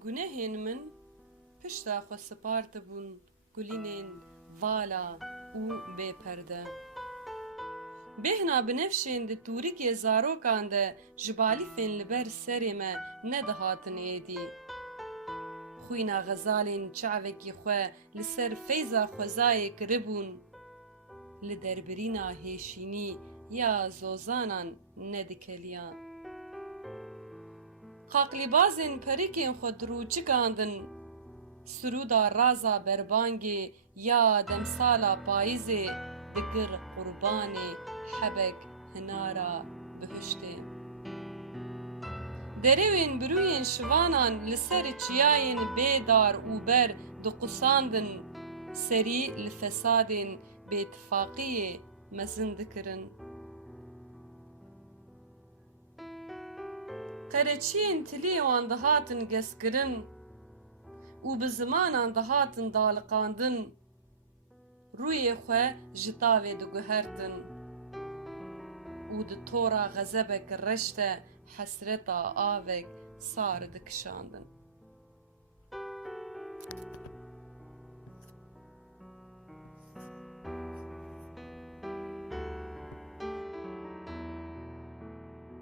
Gunehên min pişta xwe spar dibûn gulînên vala û bêperde. Bêhna binefşên di tûrikê zarokan de ji balîfên li ber serê me nedihatin êdî. Xwîna xezalên çavekî xwe li ser feyza xwezayê kiribûn, li derbirîna hêşînî ya zozanan nedikeliyan. Qaqlîbazên perîkên xwe dirûçikandin, Sirûda raza berbangê ya demsala payîzê dikir qurbanê hebek hinara bihiştê. Derewên birûyên şivanan li ser çiyayên bêdar û ber diqusandin, serî li fesadên bêtifaqiyê mezin dikirin. Qereçiyên tiliyê wan dihatin gezkirin û bi zimanan dihatin daliqandin, rûyê xwe ji tavê diguhertin û di tora xezebek reş de hesreta avek sar dikişandin.